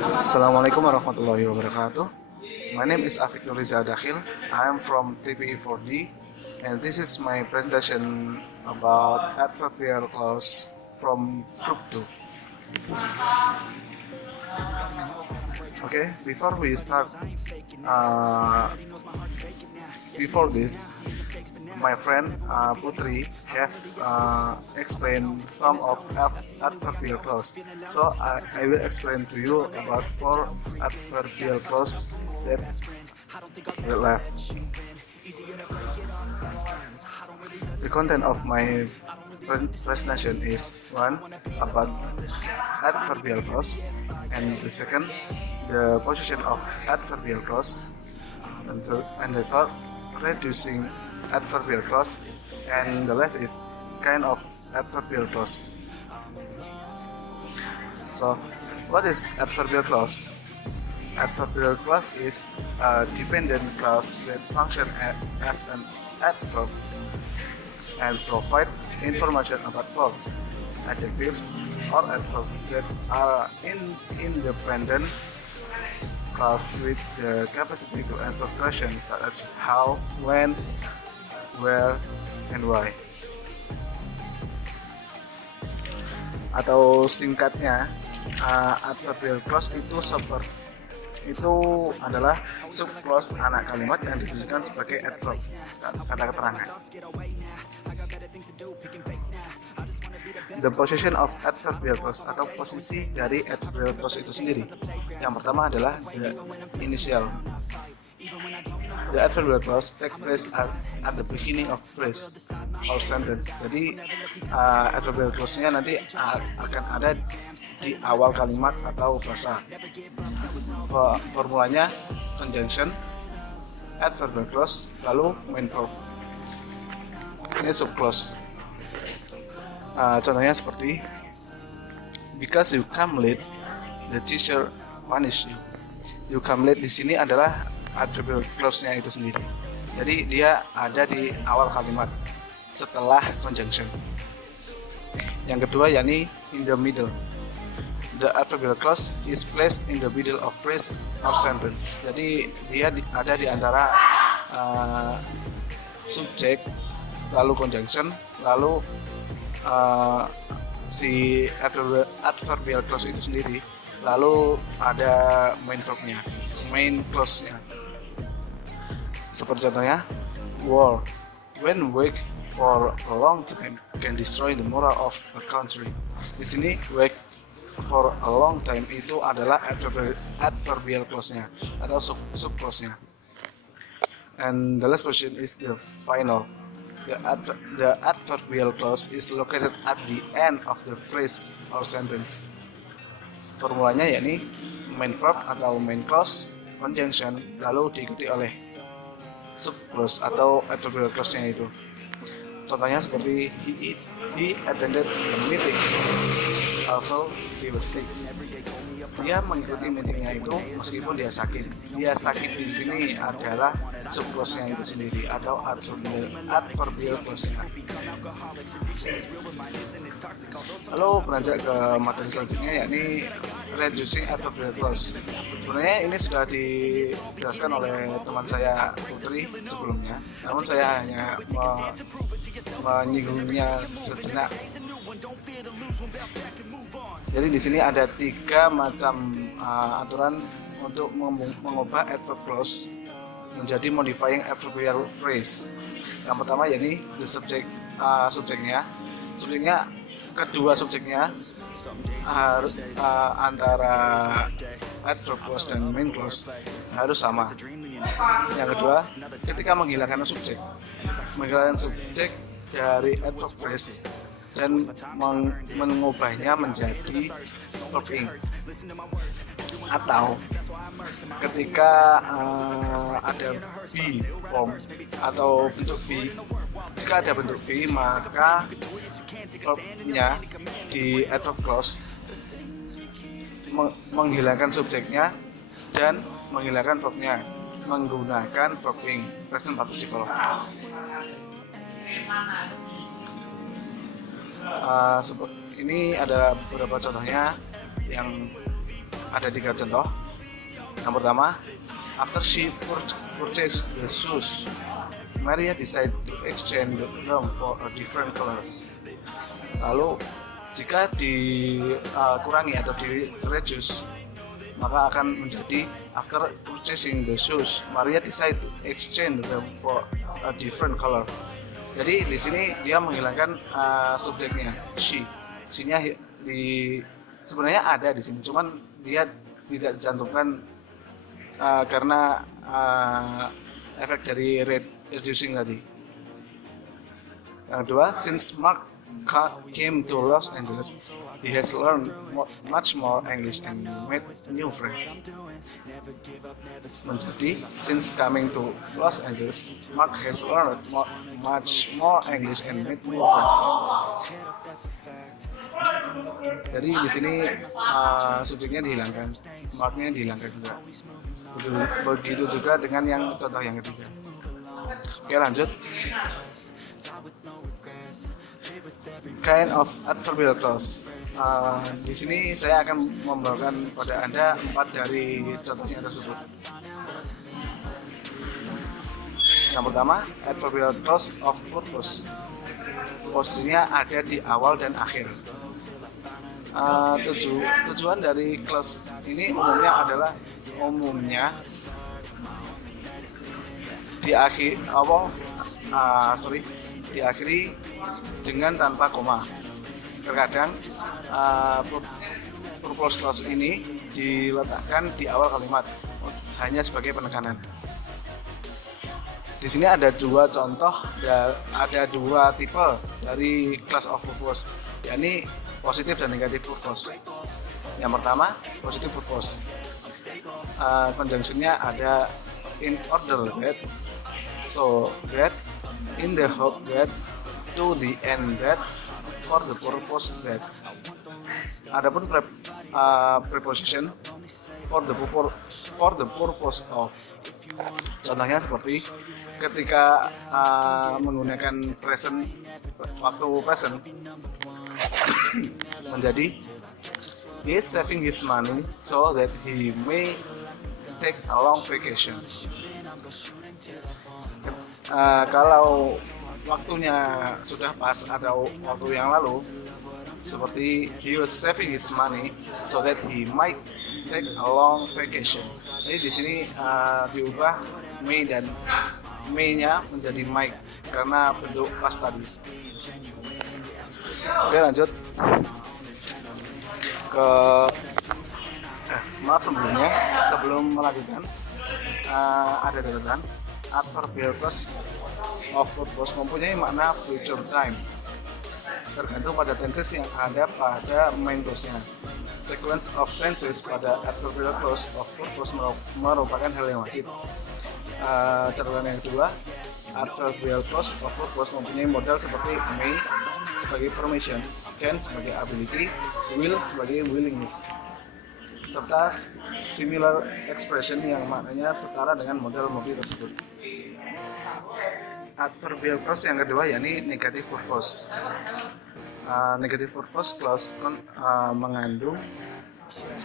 Assalamualaikum warahmatullahi wabarakatuh. My name is Afiq Nuriza Dakhil. I am from TPE4D, and this is my presentation about adverbial clause from Group 2. Okay, before we start, uh, before this, my friend Putri have explained some of adverbial clause. So I will explain to you about four adverbial clause that left. The content of my presentation is one about adverbial clause, and the second, the position of adverbial clause, and the third, reducing adverbial clause, and the last is kind of adverbial clause. So, what is adverbial clause? Adverbial clause is a dependent clause that functions as an adverb and provides information about verbs, adjectives, or adverbs that are independent clause with the capacity to answer questions such as how, when, where, and why. Atau singkatnya, adverbial clause itu adalah subclause anak kalimat yang difungsikan sebagai adverb, kata keterangan. The position of adverbial clause atau posisi dari adverbial clause itu sendiri. Yang pertama adalah the initial. The adverbial clause take place at the beginning of phrase or sentence. Jadi adverbial clause-nya nanti akan ada di awal kalimat atau frasa. Formulanya conjunction, adverbial clause, lalu main verb. Ini subclause. Contohnya seperti because you come late, the teacher punish you. You come late di sini adalah adverbial clause-nya itu sendiri. Jadi dia ada di awal kalimat setelah conjunction. Yang kedua yakni in the middle. The adverbial clause is placed in the middle of phrase or sentence. Jadi dia ada di antara subjek, lalu conjunction, lalu si adverbial clause itu sendiri, lalu ada main verbnya, main clause-nya. Seperti contohnya, war. When wait for a long time can destroy the moral of a country. Di sini wait for a long time itu adalah adverbial clause-nya atau subclause-nya. And the last position is the final. The adverbial clause is located at the end of the phrase or sentence. Formulanya yakni main verb atau main clause, conjunction, lalu diikuti oleh subclause atau adverbial clause-nya itu. Contohnya seperti he attended the meeting although he was sick. Dia mengikuti meetingnya itu meskipun dia sakit. Dia sakit di sini adalah subclause-nya itu sendiri atau adverbial clause-nya. Lalu beranjak ke materi selanjutnya yakni reducing adverbial clause. Sebenarnya ini sudah dijelaskan oleh teman saya Putri sebelumnya, namun saya hanya menyinggungnya sejenak. Jadi di sini ada 3 macam aturan untuk mengubah adverb clause menjadi modifying adverbial phrase. Yang pertama yakni the subjeknya, kedua subjeknya harus antara adverb clause dan main clause harus sama. Yang kedua, ketika menghilangkan subjek dari adverb phrase dan mengubahnya menjadi verb ing, atau ketika ada be form atau bentuk be, jika ada bentuk be maka verbnya di adverb clause menghilangkan subjeknya dan menghilangkan verbnya menggunakan verb ing, present participle. Ini ada beberapa contohnya yang ada 3 contoh. Yang pertama, after she purchased the shoes, Maria decided to exchange them for a different color. Lalu jika dikurangi atau di-reduce, maka akan menjadi after purchasing the shoes, Maria decided to exchange them for a different color. Jadi di sini dia menghilangkan subjeknya she. She-nya sebenarnya ada di sini, cuman dia tidak dicantumkan karena efek dari reducing tadi. Yang kedua, since Mark came to Los Angeles, he has learned much more English and made new friends. Menjadi, since coming to Los Angeles, Mark has learned much more English and made new friends. Jadi di sini subjeknya dihilangkan, Marknya dihilangkan juga. Begitu juga dengan yang contoh yang ketiga. Oke, lanjut. Kind of adverbial clause. Di sini saya akan membawakan pada Anda 4 dari contohnya tersebut. Yang pertama, adverbial clause of purpose. Posisinya ada di awal dan akhir. Tujuan dari clause ini umumnya diakhiri dengan tanpa koma. Terkadang purpose clause ini diletakkan di awal kalimat hanya sebagai penekanan. Di sini ada 2 contoh, ada 2 tipe dari clause of purpose, yakni positif dan negatif purpose. Yang pertama, positif purpose. Conjunctionnya ada in order that, so that, in the hope that, to the end that, for the purpose that. Adapun preposition for the purpose of. Contohnya seperti ketika menggunakan present, waktu present menjadi he is saving his money so that he may take a long vacation. Kalau waktunya sudah pas atau waktu yang lalu, seperti he was saving his money so that he might take a long vacation. Jadi di sini diubah may dan may-nya menjadi might karena bentuk pas tadi. Oke, lanjut ke sebelum melanjutkan ada catatan adverbial clause of purpose mempunyai makna future time tergantung pada tenses yang ada pada main clause-nya. Sequence of tenses pada adverbial clause of purpose merupakan hal yang wajib. Catatan yang kedua, adverbial clause of purpose mempunyai modal seperti may sebagai permission, can sebagai ability, will sebagai willingness, serta similar expression yang maknanya setara dengan modal mobil tersebut. Adverbial clause yang kedua yakni negative purpose. Negative purpose clause mengandung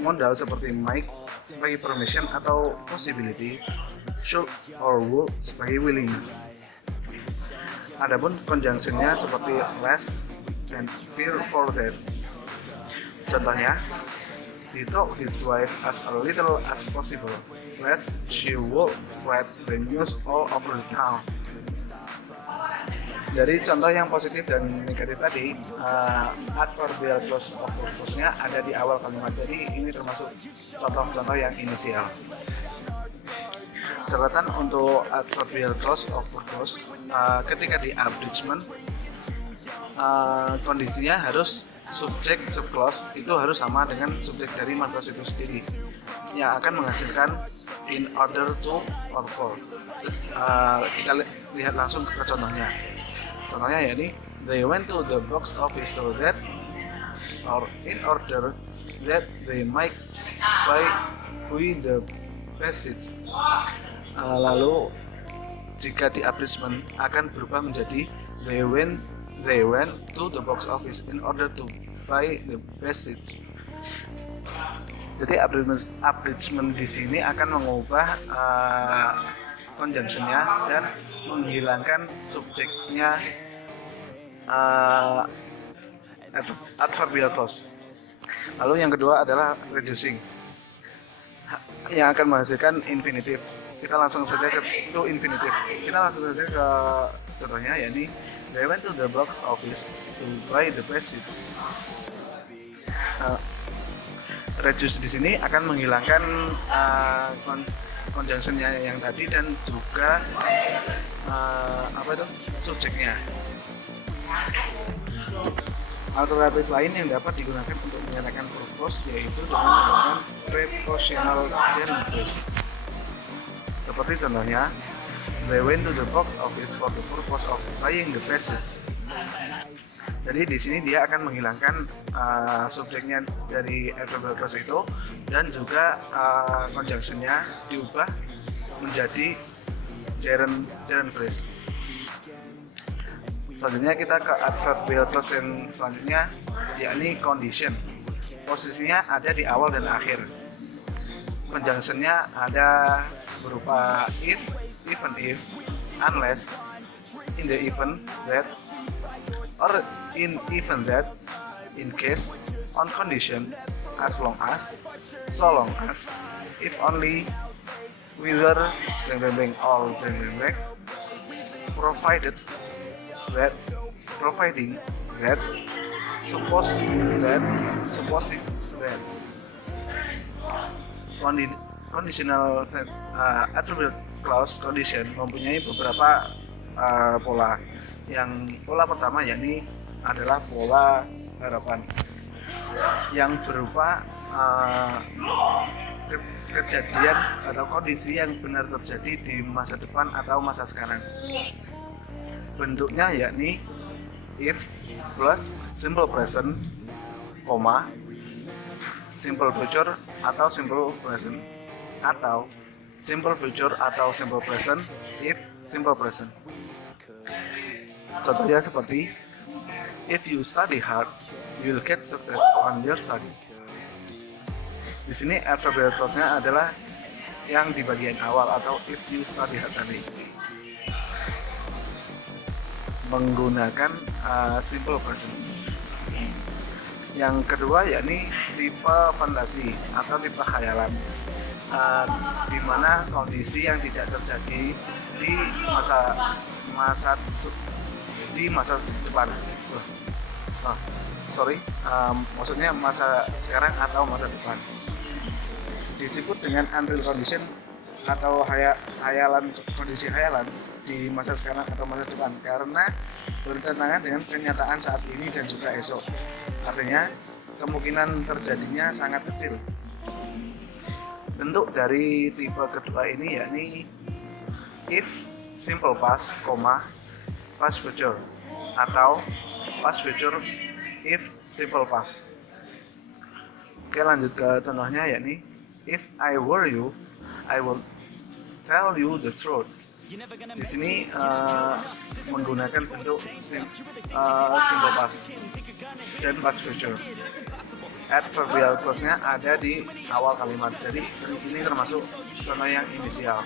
modal seperti might sebagai permission atau possibility, should or would sebagai willingness. Adapun conjunctionnya seperti less and fear for that. Contohnya, he told his wife as little as possible, lest she would spread the news all over the town. Dari contoh yang positif dan negatif tadi, adverbial clause of purpose-nya ada di awal kalimat. Jadi ini termasuk contoh-contoh yang inisial. Catatan untuk adverbial clause of purpose, ketika di abridgment, kondisinya harus subjek subclause itu harus sama dengan subjek dari clause itu sendiri, yang akan menghasilkan in order to or for. Kita lihat langsung ke contohnya. Contohnya yakni they went to the box office so that, or in order that they might buy the best seats. Lalu jika di abridgment akan berubah menjadi they went to the box office in order to buy the best seats. Jadi abridgment di sini akan mengubah conjunctionnya dan menghilangkan subjeknya adverbial clause. Lalu yang kedua adalah reducing, yang akan menghasilkan infinitive. Kita langsung saja ke infinitive. Kita langsung saja ke contohnya, yakni they went to the box office to buy the passage. Reduce di sini akan menghilangkan conjunctionnya yang tadi dan juga subjeknya. Alternatif lain yang dapat digunakan untuk menyatakan purpose yaitu dengan menggunakan prepositional gerund phrase. Seperti contohnya, they went to the box office for the purpose of buying the passage. Jadi di sini dia akan menghilangkan subjeknya dari adverbial clause itu dan juga conjunctionnya diubah menjadi gerund phrase. Selanjutnya kita ke adverbial clause yang selanjutnya, yakni condition. Posisinya ada di awal dan akhir. Conjunctionnya ada berupa if, even if, unless, in the event that, or in event that, in case, on condition, as long as, so long as, if only, whether, all, provided that, providing that, suppose that, supposing that. Conditional adverbial clause condition mempunyai beberapa pola. Yang pola pertama yakni adalah pola harapan yang berupa kejadian atau kondisi yang benar terjadi di masa depan atau masa sekarang. Bentuknya yakni if plus simple present, simple future atau simple present, atau simple future atau simple present if simple present. Contohnya seperti if you study hard, you will get success on your study. Di sini adverbial clause-nya adalah yang di bagian awal atau if you study hard tadi, menggunakan simple present. Yang kedua yakni tipe fantasi atau tipe khayalan, di mana kondisi yang tidak terjadi di masa depan. Maksudnya masa sekarang atau masa depan. Disebut dengan unreal condition atau kondisi khayalan di masa sekarang atau masa depan karena bertentangan dengan kenyataan saat ini dan juga esok. Artinya kemungkinan terjadinya sangat kecil. Bentuk dari tipe kedua ini yakni if simple past, past future, atau past future if simple past. Oke, lanjut ke contohnya yakni if I were you, I will tell you the truth. Di sini menggunakan bentuk simple past dan past future. Adverbial clause-nya ada di awal kalimat. Jadi ini termasuk contoh yang inisial.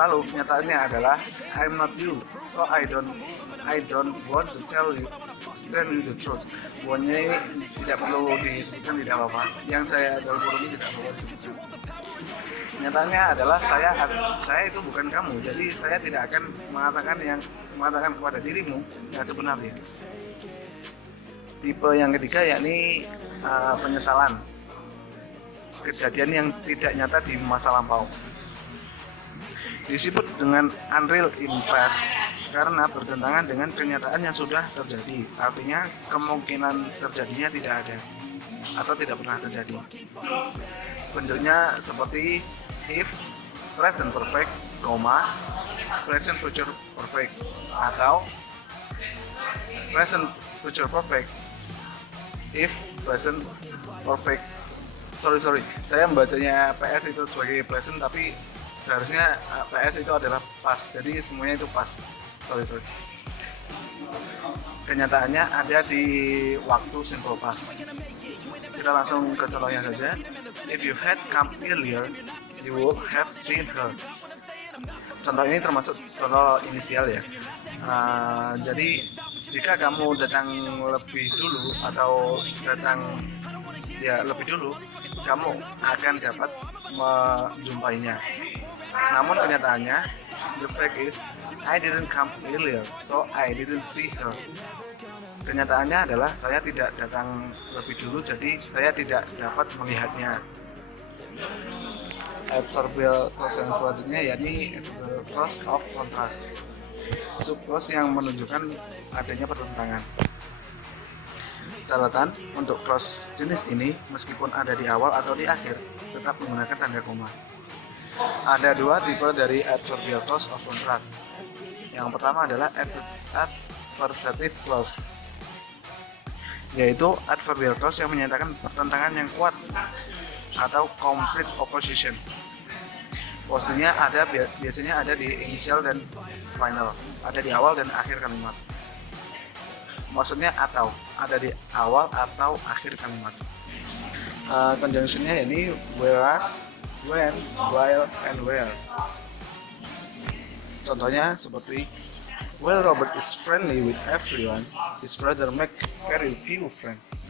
Lalu kenyataannya adalah I'm not you, so I don't want to tell you the truth. Pokoknya tidak perlu disebutkan, tidak apa-apa. Yang saya dalam kurung ini tidak perlu disebutkan. Kenyataannya adalah saya itu bukan kamu, jadi saya tidak akan mengatakan kepada dirimu yang sebenarnya. Tipe yang ketiga yakni penyesalan, kejadian yang tidak nyata di masa lampau. Disebut dengan unreal in past karena bertentangan dengan kenyataan yang sudah terjadi. Artinya kemungkinan terjadinya tidak ada atau tidak pernah terjadi. Bentuknya seperti if present perfect, present future perfect, atau present future perfect if present perfect. Sorry, saya membacanya PS itu sebagai present, tapi seharusnya PS itu adalah past, jadi semuanya itu past. Sorry. Kenyataannya ada di waktu simple past. Kita langsung ke contohnya saja. If you had come earlier, you would have seen her. Contoh ini termasuk contoh inisial ya. Jadi jika kamu datang lebih dulu atau datang ya lebih dulu, kamu akan dapat menjumpainya. Namun kenyataannya, the fact is I didn't come earlier, so I didn't see her. Kenyataannya adalah saya tidak datang lebih dulu, jadi saya tidak dapat melihatnya. Adverbial clause yang selanjutnya yakni adverbial clause of contrast, subclause yang menunjukkan adanya pertentangan. Catatan, untuk clause jenis ini meskipun ada di awal atau di akhir tetap menggunakan tanda koma. Ada dua tipe dari adverbial clause of contrast. Yang pertama adalah adversative clause, yaitu adverbial clause yang menyatakan pertentangan yang kuat atau complete opposition. Posisinya biasanya ada di initial dan final, ada di awal dan akhir kalimat. Maksudnya atau ada di awal atau akhir kalimat. Conjunctionnya ini whereas, when, while, and where. Contohnya seperti while Robert is friendly with everyone, his brother make very few friends.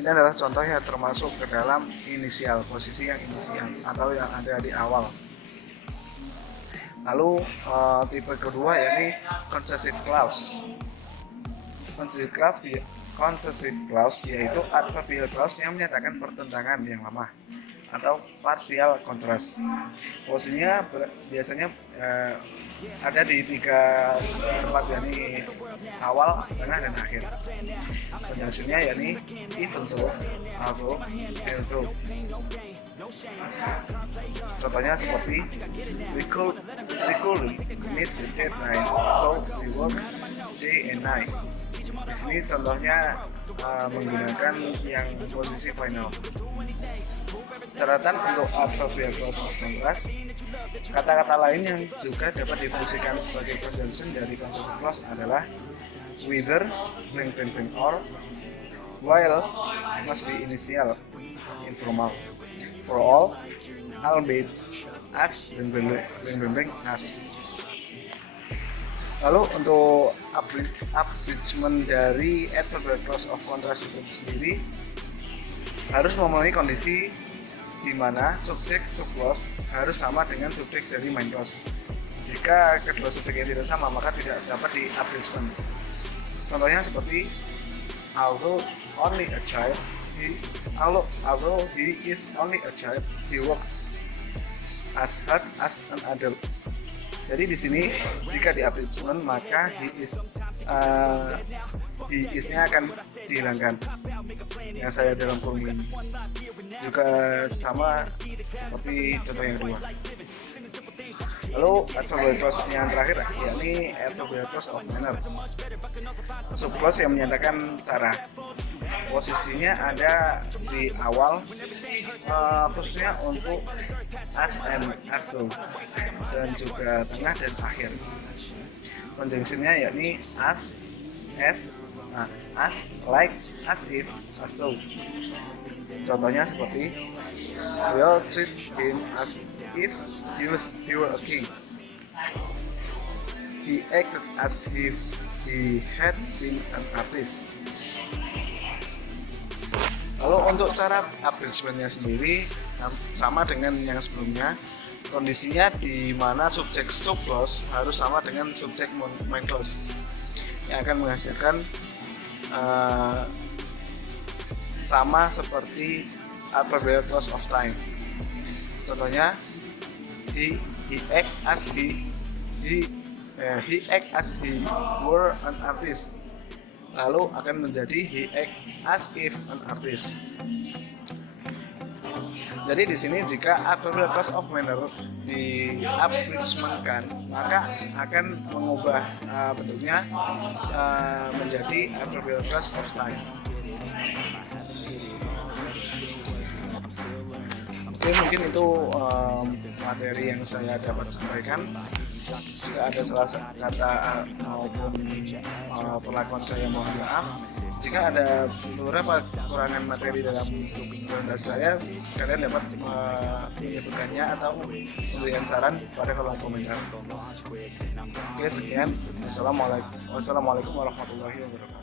Ini adalah contoh yang termasuk ke dalam inisial, posisi yang inisial atau yang ada di awal. Lalu tipe kedua yakni concessive clause. Concessive clause yaitu adverbial clause yang menyatakan pertentangan yang lemah atau partial contrast. Posisinya biasanya ada di tiga tempat, yakni awal, tengah, dan akhir. Conjunctionnya yakni even though, although, and though. Contohnya seperti we could meet the deadline though we work day and night. Di sini contohnya menggunakan yang posisi final. Catatan untuk adverbial clause of contrast, kata-kata lain yang juga dapat difungsikan sebagai conjunction dari concessive clause adalah whether, bring, or, while must be initial, informal, for all, albeit, as, bring, as. Lalu untuk abridgment dari adverbial clause of contrast itu sendiri harus memenuhi kondisi di mana subjek subclause harus sama dengan subjek dari main clause. Jika kedua subjek yang tidak sama, maka tidak dapat di abridgment. Contohnya seperti although he is only a child, he works as hard as an adult. Jadi di sini jika di abridgment maka he is-nya akan dihilangkan. Yang saya dalam kurung ini juga sama seperti contoh yang kedua. Lalu adverbial clause yang terakhir yakni adverbial clause of manner, subclause yang menyatakan cara. Posisinya ada di awal, khususnya untuk as and as to, dan juga tengah dan akhir. Conjunctionnya yakni as, like, as if, as though. Contohnya seperti we'll treat him as if he were a king. He acted as if he had been an artist. Lalu untuk cara abridgment-nya sendiri sama dengan yang sebelumnya. Kondisinya di mana subjek subclause harus sama dengan subjek main clause yang akan menghasilkan sama seperti adverbial clause of time. Contohnya he act as he were an artist. Lalu akan menjadi he act as if an artist. Jadi di sini jika adverbial clause of manner di abridgment-kan, maka akan mengubah bentuknya menjadi adverbial clause of time. Oke, mungkin itu materi yang saya dapat sampaikan. jika ada salah kata maupun perlakuan saya, mohon maaf. Jika ada beberapa kekurangan materi dalam presentasi saya, kalian dapat menyebutkannya atau memberikan saran pada kolom komentar. Oke, sekian. Wassalamualaikum warahmatullahi wabarakatuh.